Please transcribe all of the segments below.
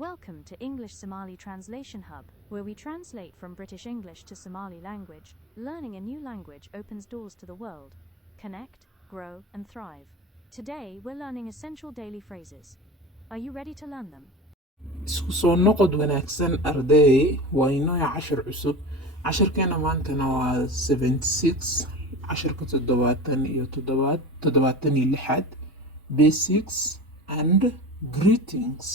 Welcome to English Somali Translation Hub, where we translate from British English to Somali language. Learning a new language opens doors to the world. Connect, grow, and thrive. Today, we're learning essential daily phrases. Are you ready to learn them? isku soo noqod wanaagsan arday waa inoo cashar cusub casharkeena maantana waa 76 casharka 76 basics and greetings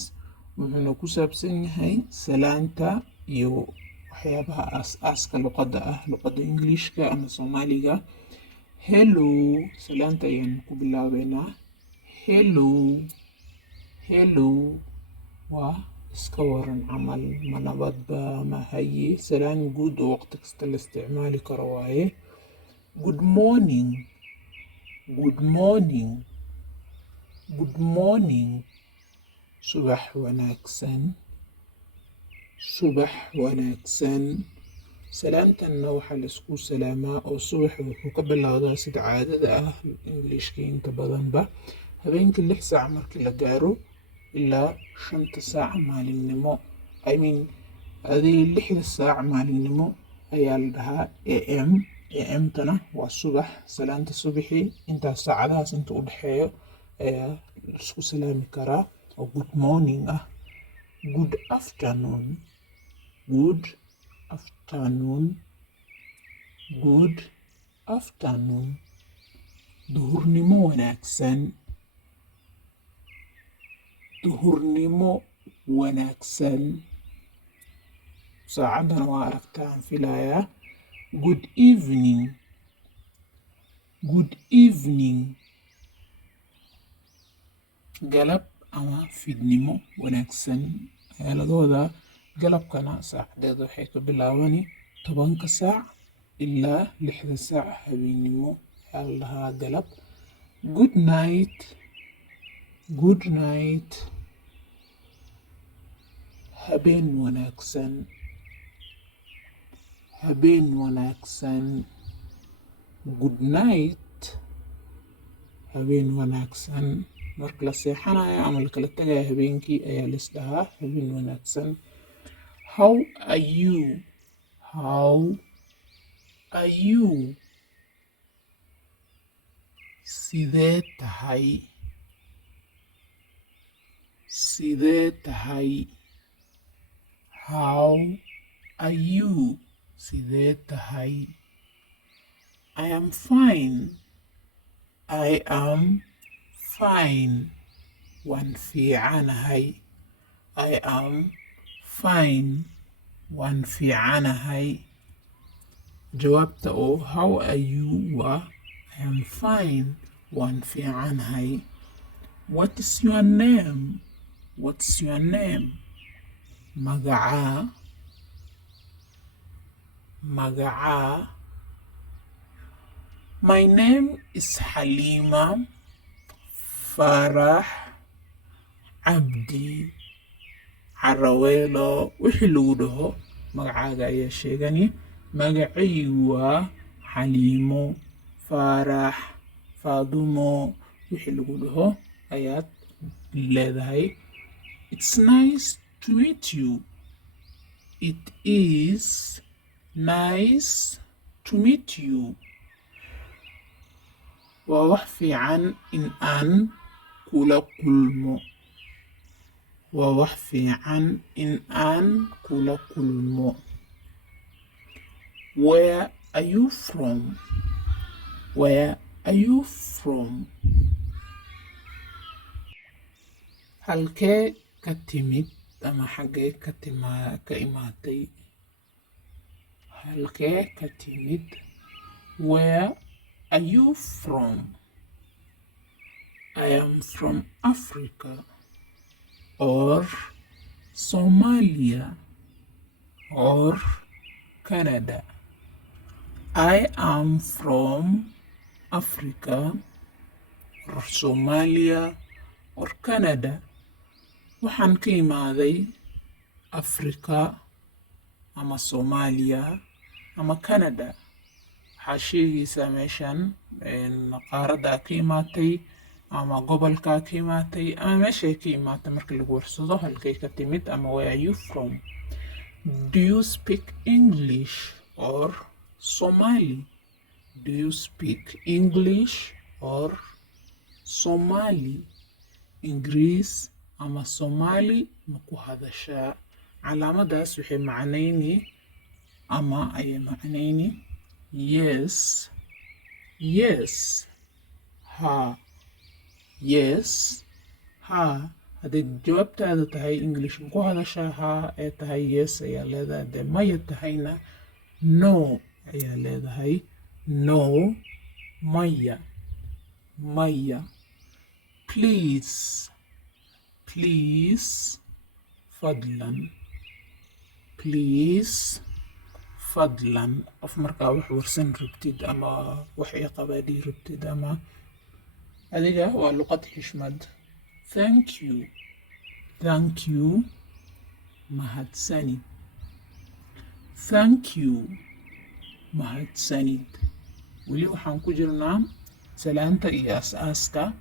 wuxuuna ku saabsan yahay salaanta iyo waxyaabaha aas-aaska luqadda Englishka ama Soomaaliga. Hello salaanta ayaan ku bilaabeynaa. Hello waa iska waran camal ma nabadba ma haye salaan guud oo waqti kasta la isticmaali karo waaye. Good morning subax wanaagsan salaantanna waxaa la isku salaamaa oo subax wuxuu ka bilowdaa sida caadada ah Englishka inta badanba habeenkii 6 saac markii la gaaro ilaa 5 saac maalinimo adii 6 saac maalinimo ayaa la dhahaa am tana waa subax salaanta subaxii intaas saacadahaas inta u dhaxeeyo ayaa la isku salaami karaa oo good morning ah. Good afternoon duhurnimo wanaagsan saacadana waa aragtaan filayaa. Good evening galab ama fidnimo wanaagsan ayaa laga wadaa. galabkana saacadeeda waxay ka bilaabani 10 saac ilaa 6 saac habeenimo ayaa la dhahaa galab. Good night habeen wanaagsan. Good night habeen wanaagsan marka la seexanayo ama la kala tagayo habeenkii ayaa la isdhahaa habeen wanaagsan. How are you sidee tahay How are you sidee tahay I am fine waan fiicanahay. I am fine waan fiicanahay. jawaabta oo how are you waa I am fine waan fiicanahay. What's your name magacaa My name is Halima Farah Abdi Carawelo wixii lagu dhaho magacaaga ayaa sheegani. magacaygu waa Xaliimo Faarax Faadumo wixii lagu dhaho ayaad leedahay. It's nice to meet you. It is nice to meet you. waa wax fiican in aan kula kulmo. Where are you from? halkee ka timid ama xagee ka imaatay. halkee ka timid Where are you from? I am from Africa or Somalia or Canada. I am from Africa or Somalia or Canada. waxaan ka imaaday Africa ama Soomaaliya ama Canada. waxaa sheegaysaa meeshan qaaradda ka imaatay ama gobolkaa ka imaatay ama meeshay ka imaatay marka lagu warsado halkay ka timid ama where are you from. Do you speak English or Somali? Do you speak English or Somali? Ingiriis ama Somali ma ku hadashaa? Calaamadaas waxay macnayni ama ayay macnayni yes, yes, ha, yes, ha. haddii jawaabtaada tahay English ma ku hadashaa haa ee tahay yes ayaa leedahay, haddii maya tahayna no ayaa leedahay. No, maya, maya. Please, please, fadlan, please, fadlan. Qof markaa wax warsan rabtid ama wax iqabaadii rabtid ama adiga waa luqad xishmad. Thank you, thank you, mahadsanid. Thank you, mahadsanid. weli waxaan ku jirnaa salaanta iyo aasaaska.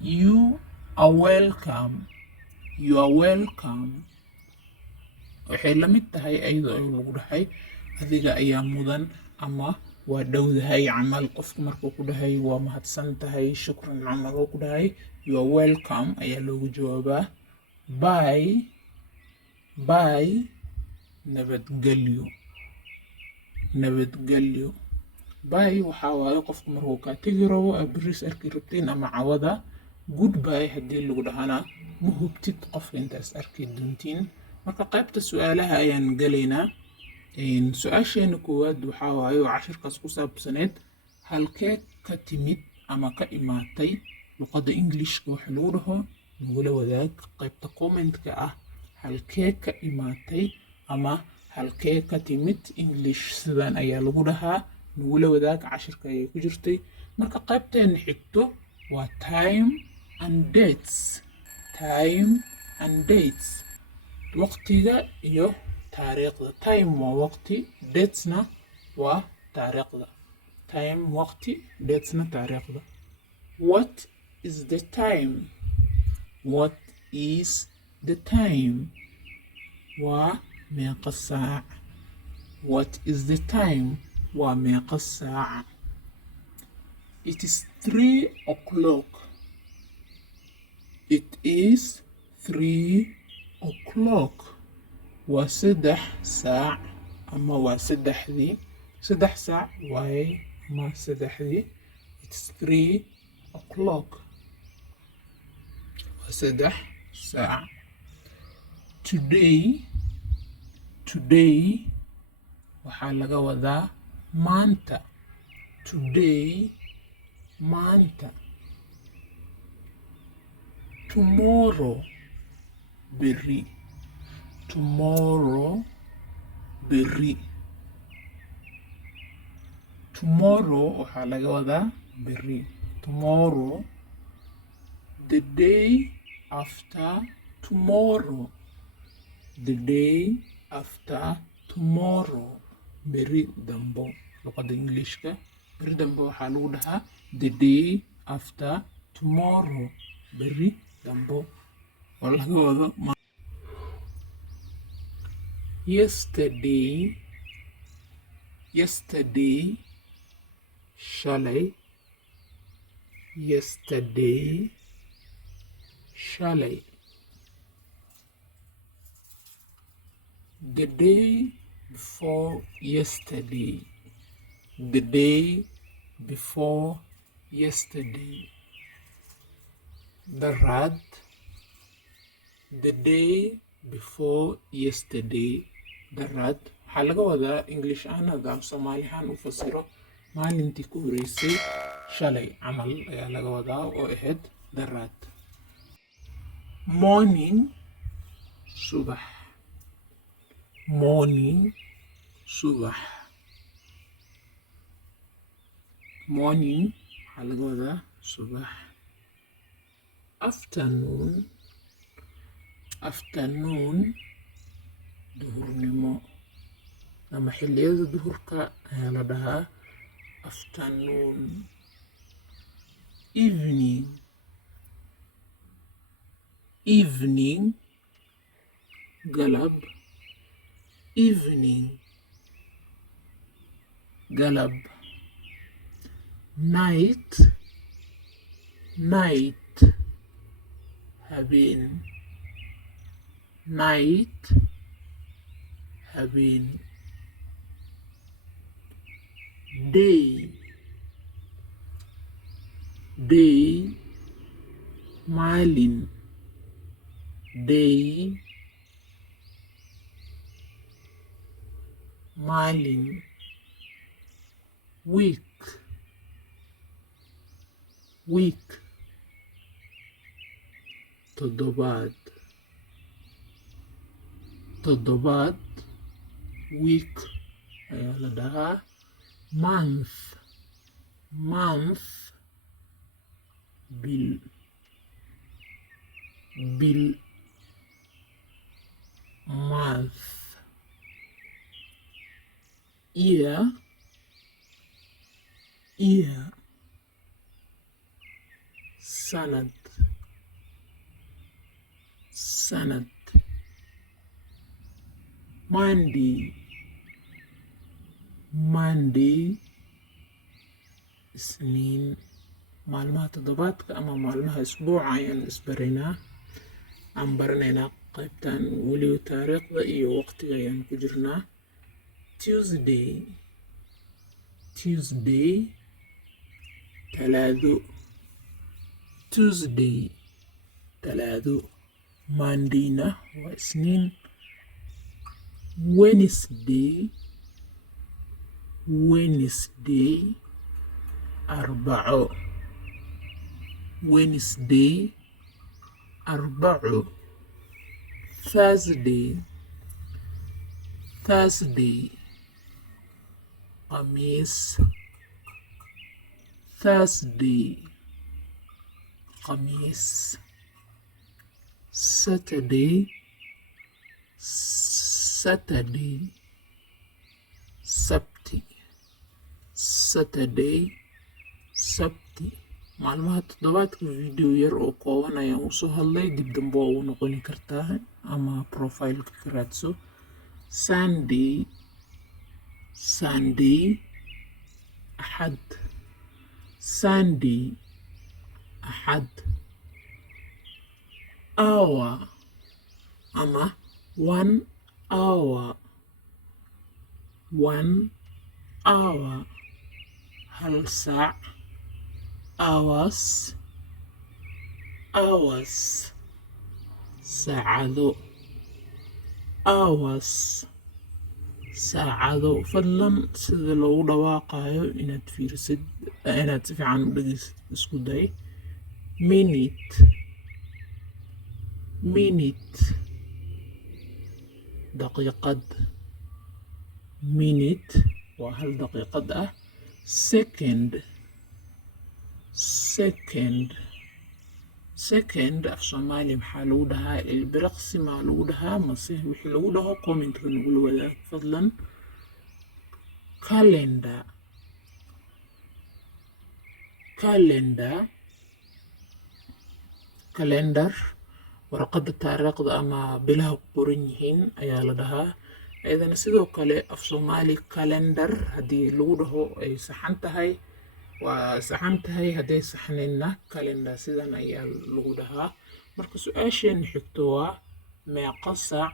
You are welcome, you are welcome. waxay la mid tahay ayadoo ay lagu dhahay adiga ayaa mudan ama waa dhowdahay camal. qofka markuu ku dhahay waa mahadsan tahay, shukran camal oo ku dhahay you are welcome ayaa loogu jawaabaa bye, bye, nabadgelyo, nabadgelyo. bye waxaa waaye qofka markuu kaa tegi rabo abris arki rabtiin ama cawada. goodbye haddii lagu dhahana ma hubtid qofka intaas arki doontiin. marka qaybta su-aalaha ayaan galaynaa. su-aasheena koowaad waxaa waaye oo cashirkaas ku saabsaneed halkee ka timid ama ka imaatay luqadda Englishka waxa lagu dhaho nagula wadaag qaybta commentka ah. halkee ka imaatay ama halkee ka timid English sidan ayaa lagu dhahaa, nagula wadaag. cashirka ayay ku jirtay. marka qaybteena xigto waa time and dates. time and dates, waqtiga iyo taariikhda. time waa waqti, datesna waa taariikhda. time waqti, datesna taariikhda. What is the time? What is the time? waa meeqa saac. What is the time? waa meeqa saac. It is 3 o'clock. It is 3 o'clock. waa 3 saac ama waa 3dii. 3 saac waaye ama 3dii. It's 3 o'clock. waa 3 saac. Today, today waxaa laga wadaa maanta. Today, maanta. Tomorrow, berri. Tomorrow, berri. Tomorrow waxaa laga wadaa berri. Tomorrow. The day after tomorrow. The day after tomorrow. berri dambo. luqadda Englishka berri dambo waxaa lagu dhahaa the day after tomorrow. berri dambo oo laga wado yesterday, yesterday, shalay. yesterday, shalay. the day before yesterday. the day before yesterday. daraad. the day before yesterday. daraad waxaa laga wadaa English ahaan haddaan Soomaali ahaan u fasiro maalintii ku horeysay shalay camal ayaa laga wadaa oo ahayd daraad. morning, subax. morning, subax. morning waxaa laga wadaa subax. afternoon, afternoon, duhurnimo ama xilliyada duhurka ayaa la dhahaa afternoon. evening, evening galab, evening galab. Night, night habeen, night habeen. Day, day maalin, day maalin. Week, week toddobaad, toddobaad week ayaa la dhahaa. Month, month bil, bil month. Year, year sanad, sanad. Monday, Monday isniin. Maalmaha toddobaadka ama maalmaha isbuuca ayaan isbaraynaa, aan baranaynaa qaybtan weliba taariikhda iyo waqtiga ayaan ku jirnaa. Tuesday, Tuesday talaado, Tuesday talaado. Mondayna waa isniin. Wednesday, Wednesday arbaco, Wednesday arbaco. Thursday, Thursday khamiis, Thursday khamiis. Saturday, Saturday sabti, Saturday sabti. Maalmaha toddobaadka video yar oo kooban ayaan usoo hadlay, dib dambe waa u noqoni kartaa ama profileka ka raadso. Sunday, Sunday axad, Sunday axad. Hour ama 1 hour, 1 hour hal saac. Hours, hours saacado, hours saacado. Fadlan sida loogu dhawaaqayo inaad fiirisid, inaad si fiican u dhageysid isku day. Minute, minute daqiiqad, minute waa hal daqiiqad ah. Second, second, second af Soomaali maxaa lagu dhahaa? Ilbiriqsi maa lagu dhahaa mase wixii lagu dhaho commentka nagula wadaag fadlan. Calendar, calendar, calendar warqadda taariikhda ama bilaha ku qoran yihiin ayaa la dhahaa. Ayadana sidoo kale af Soomaali calendar haddii lagu dhaho ay saxan tahay waa saxan tahay, hadday saxnayna calendar sidan ayaa lagu dhahaa. Marka su-aasheena xigto waa meeqo saac,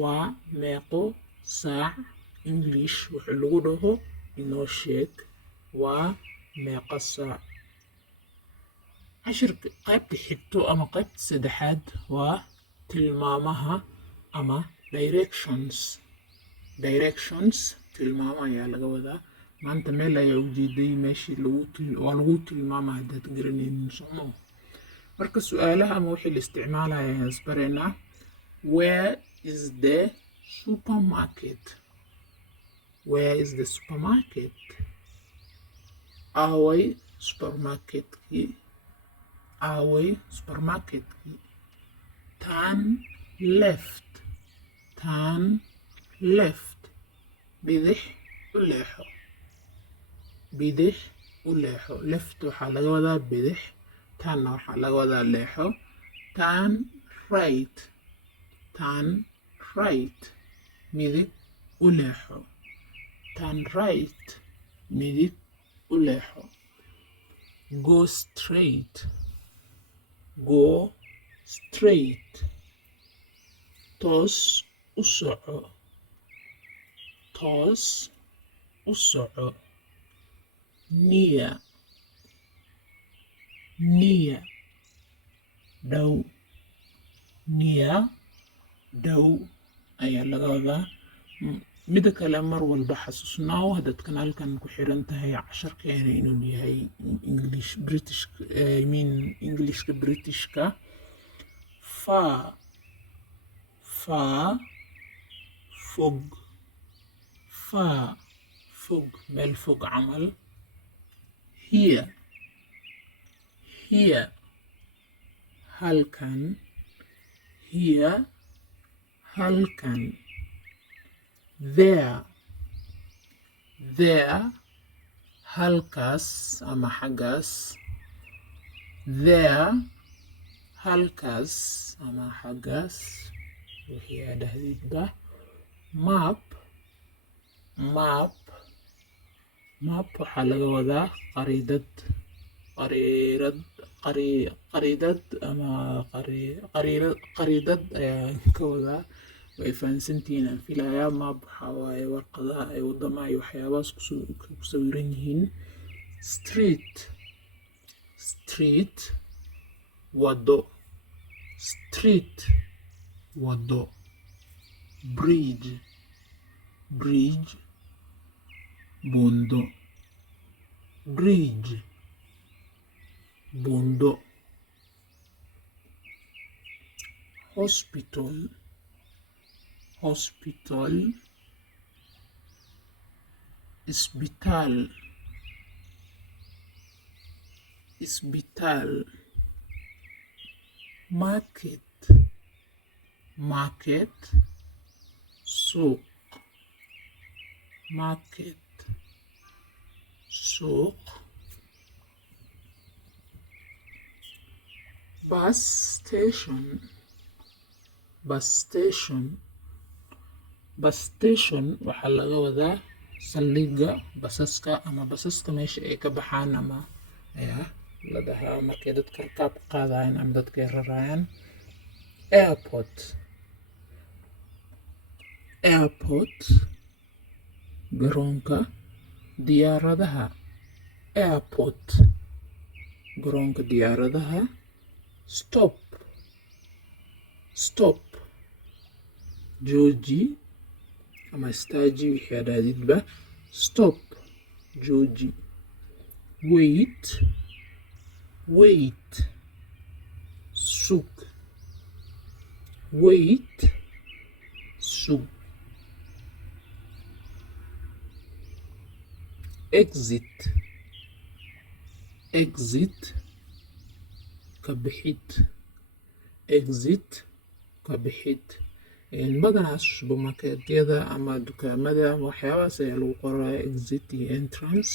waa meeqo saac. English wuxuu lagu dhaho inoo sheeg, waa meeqo saac. cashirka qaybta xigto ama qaybta saddexaad waa tilmaamaha ama directions, directions tilmaamo ayaa laga wadaa. maanta meel ayaa ujeeday meeshii waa lagu tilmaama haddaad garanaynin somo. marka su-aalaha ama wixii la isticmaalaya ayaan isbaraynaa. Where is the supermarket? Where is the supermarket? Away supermarketkii, away supermarketkii. Turn left, turn left bidix u leexo, bidix u leexo. Left waxaa laga wadaa bidix, turn waxaa laga wadaa leexo. turn right, turn right, midig u leexo, turn right, midig u leexo. Go straight, go straight, toos u soco, toos u soco. Near, near, dhow, near, dhow ayaa laga wadaa. mida kale mar walba xasuusnaaw haddaad kanaalkan ku xiran tahay casharkeena inuu yahay English British Englishka Britishka. Far, far, fog, far, fog, meel fog camal. Here, here, halkan, here, halkan. There, there, halkaas ama xaggaas. There, halkaas ama xaggaas. wixii aad dhahdidba. Map, map, map waxaa laga wadaa qariidad, qariidad ama qariidad ayaa ka wadaa. way fahansantihiin aan filayaa. map waxaa waaye warqadaha ay wadamaha iyo waxyaabahaas ku sawiran yihiin. Street, street, wado, street, wado. Bridge, bridge, bundo, bridge, bundo. Hospital, hospital, isbitaal, isbitaal. Market, market, suuq, market, suuq. Bus station, bus station, bus station waxaa laga wadaa saldhigga basaska ama basaska meesha ay ka baxaan ama ayaa la dhahaa markay dadka rakaab qaadayaan ama dadka rarayaan. Airport, airport, garoonka diyaaradaha. Airport, garoonka diyaaradaha. Stop, stop, jooji ama istaaji wixii aad dhahdidba. Stop, jooji. Wait, wait, sug, wait, sug. Exit, exit, ka bixid, exit, ka bixid. badanaas supermarketyada ama dukaamada waxyaabahaas ayaa lagu qoraa exit iyo entrance.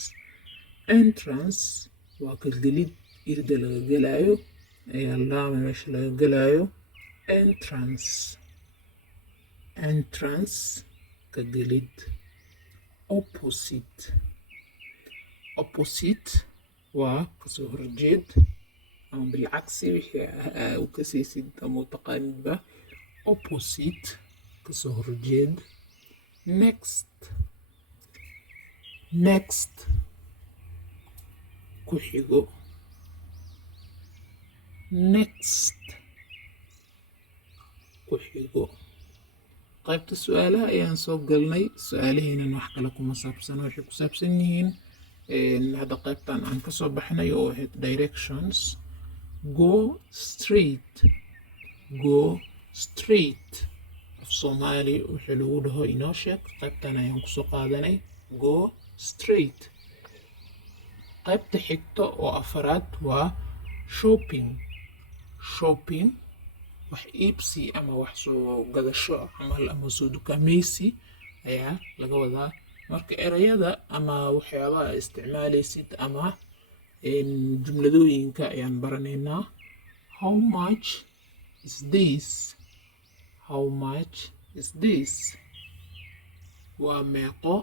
Entrance waa ka gelid irda laga gelayo ayaa laama meesha laga gelayo. Entrance, entrance, ka gelid. Opposite, opposite waa kasoo horjeed ama bilcagsi wixii u kasaysid ama u taqaanidba. Opposite, kasoo horjeed. Next, next, ku xigo. Next, ku xigo. qaybta su'aalaha ayaan soo galnay. su'aalaheena wax kale kuma saabsan, waxay ku saabsan yihiin hadda qaybtan aan ka soo baxnay oo ahayd directions. Go straight, go straight. af Soomaali wixii lagu dhaho inoo sheeg. qaybtan ayaan kusoo qaadanay go straight. qaybta xigta oo afaraad waa shopping. shopping wax iibsi ama wax soo gadasho camal ama soo dukaameysi ayaa laga wadaa. marka erayada ama waxyaabaha isticmaalaysid ama jumladooyinka ayaan baranaynaa. How much is this? How much is this? Waa meeqo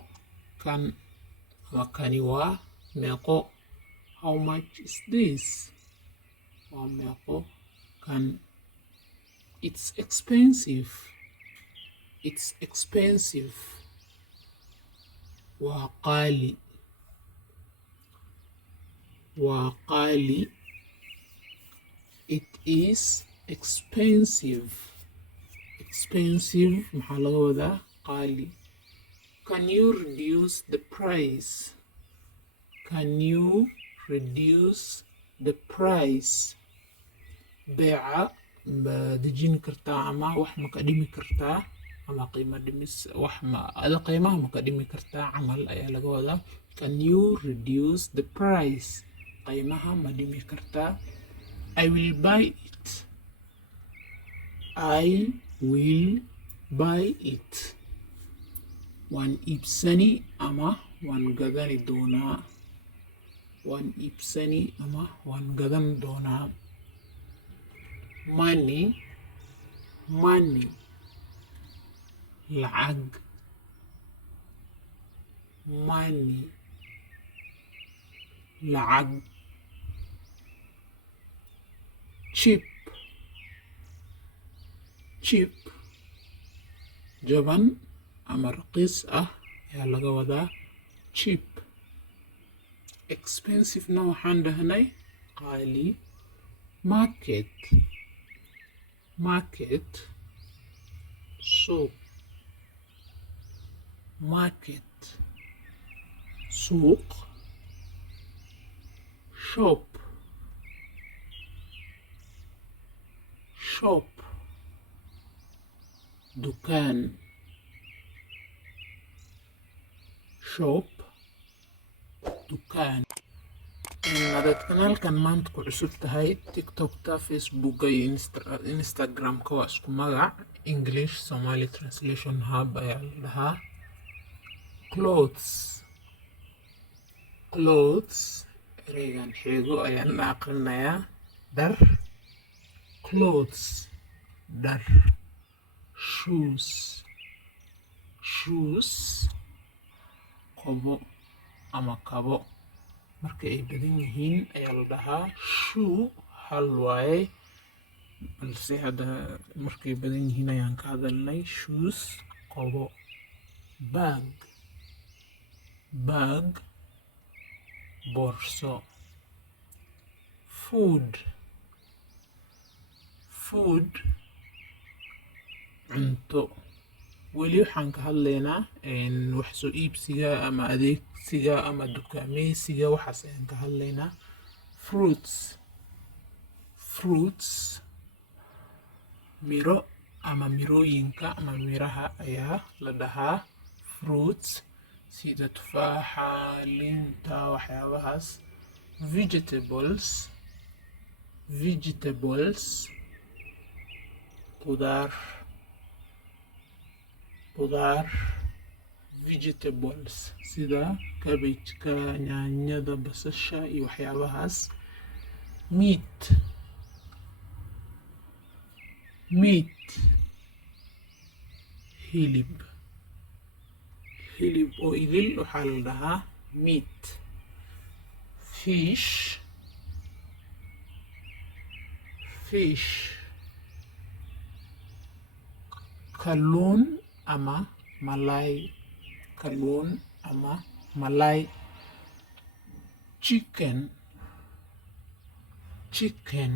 kan ama kani waa meeqo. How much is this? Waa meeqo kan. It's expensive. It's expensive. Waa qaali. Waa qaali. It is expensive. Expensive maxaa laga wadaa qaali. Can you reduce the price? Can you reduce the price? beeca ma dejin kartaa ama wax ma ka dhimi kartaa ama qiimo dhimis wax ma ada qiimaha ma ka dhimi kartaa camal ayaa laga wadaa. Can you reduce the price? qiimaha ma dhimi kartaa. I will buy it. I will buy it. waan iibsani ama waan gadani doonaa. waan iibsani ama waan gadan doonaa. Money. Money. lacag. Money. lacag. Cheap. Cheap. jaban ama raqiis ah ayaa laga wadaa cheap. Expensive na waxaan dhahnay qaali. Market. Market. suuq. Market. suuq. Shop. Shop. dukaan. Shop. dukaan. Haddaad kanaalkan maanta ku cusub tahay TikTokta, Facebooka iyo Instagramka waa isku magac English Somali Translation Hub ayaa la dhahaa. Clothes. Clothes ereygan xigo ayaan aqrinayaa. Dhar. Clothes. dhar. Shoes. Shoes kobo ama kabo marka ay badan yihiin ayaa la dhahaa shoe. hal waaye balse hadda markay badan yihiin ayaan ka hadalnay. Shoes kobo. Bag. Bag boorso. Food. Food cunto. weli waxaan ka hadlaynaa wax soo iibsiga ama adeegsiga ama dukaameysiga waxaas ayaan ka hadlaynaa. Fruits. Fruits miro ama mirooyinka ama miraha ayaa la dhahaa fruits sida tufaaxa, liinta, waxyaabahaas. Vegetables. Vegetables qudaar. qudaar. Vegetables sida cabbage-ka, yaanyada, basasha iyo waxyaabahaas. Meat. Meat hilib. hilib oo idil waxaa la dhahaa meat. Fish. Fish kalluun ama malay. Kalluun ama malay. Chicken. Chicken.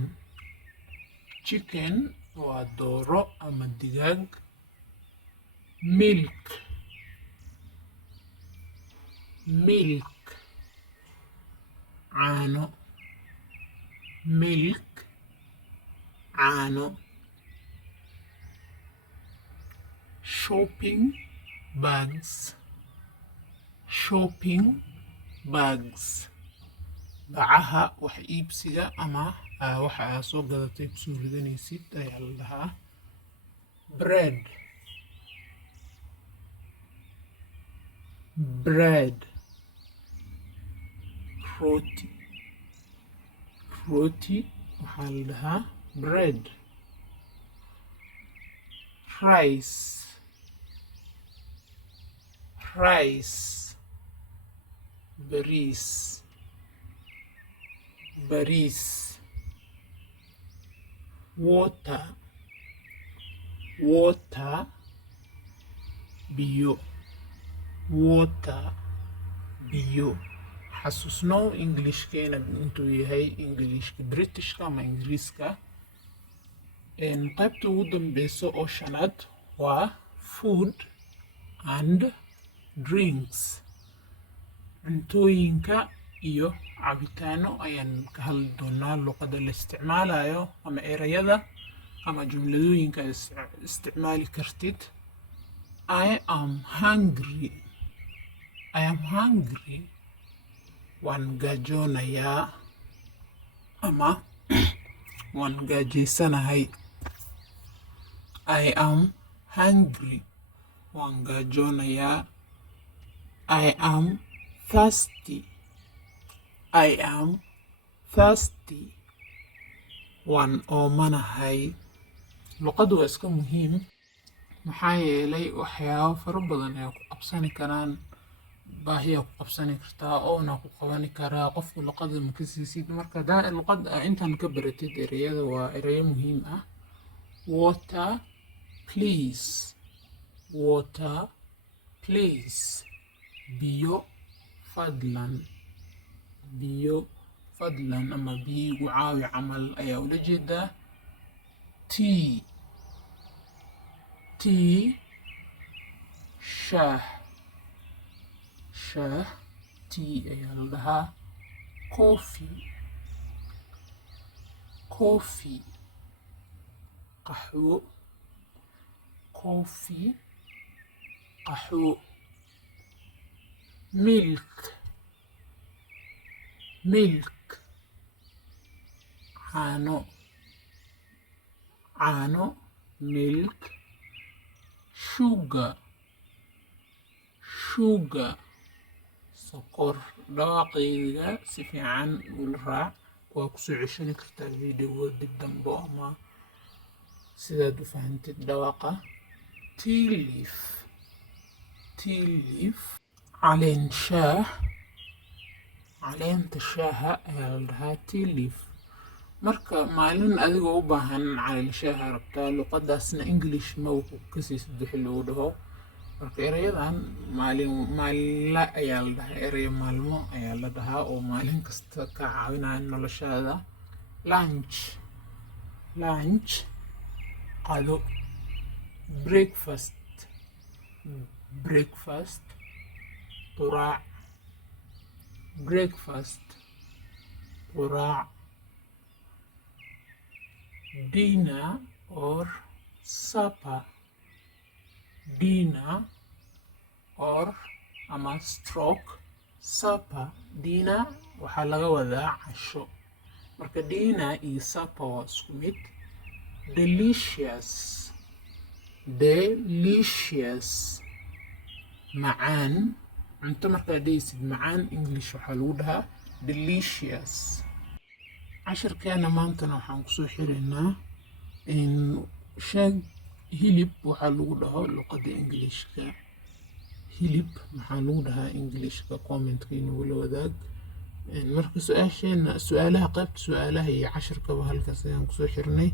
Chicken waa dooro ama digaag. Milk. Milk caano. Milk caano. Shopping bags. Shopping bags bacaha wax iibsiga ama waxa aad soo gadatay kusoo ridanaysid ayaa la dhahaa. Bread. Bread rooti. Rooti waxaa la dhahaa bread. rice rice bariis bariis water water biyo water biyo xasuusno Englishkeena intuu yahay Englishka Britishka ama Ingiriiska qaybta ugu dambeysa oo shanaad waa food and drinks cuntooyinka iyo cabitaano ayaan ka hadli doonaa luqadda la isticmaalayo ama erayada ama jumladooyinka isticmaali kartid I am hungry waan gaajoonayaa ama waan gaajeysanahay I am hungry waan gaajoonayaa I am thirsty waan oomanahay luqaddu waa iska muhiim maxaa yeelay waxyaabo fara badan ayaa ku qabsani karaan baahiyaa ku qabsani kartaa oona ku qabani karaa qofka luqadda ma ka siisid marka luqadda intaan ka baratid ereyada waa ereyo muhiim ah water please biyo fadlan ama biyo igu caawi camal ayaa ula jeedaa tea shaah tea ayaa la dhahaa coffee qaxwo milk caano milk sugar sokor dhawaaqayga si fiican ula raac waa kusoo ceshani kartaa videoga dib dambo ama sidaad u fahantid dhawaaqa tea leaf caleenta shaaha ayaa la dhahaa tea leaf marka maalin adigoo u baahan caleen shaaha rabtaa luqadaasna English ma ka siisid wixii lagu dhaho marka erayadan maalinla ayaa la dhahaa erayo maalmo ayaa la dhahaa oo maalin kasta ka caawinaya noloshaada lunch qado breakfast quraac dinner or supper ama stroke supper dinner waxaa laga wadaa casho marka dinner iyo supper waa isku mid delicious macaan cunto markaa dhaysid macaan English waxaa lagu dhahaa delicious casharkeena maantana waxaan kusoo xiraynaa sheeg hilib waxaa lagu dhaho luqadda Englishka hilib maxaa lagu dhahaa Englishka commentka inagula wadaag marka su-aalaha qaybta su-aalaha iyo casharkaba halkaas ayaan kusoo xirnay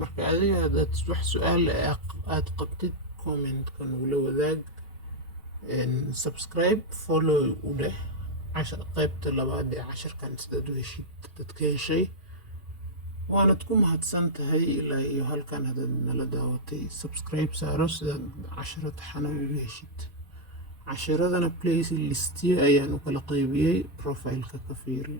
marka adiga haddaad wax su-aal aad qabtid commentka nagula wadaag subscribe follow u dheh qaybta labaad ee casharkan sidaad u heshid dadka heshay waanad ku mahadsan tahay ilaa iyo halkan haddaad nala daawatay subscribe saaro sidaad casharo taxano ugu heshid casharadana playlist ayaan u kala qaybiyey profileka ka fiiri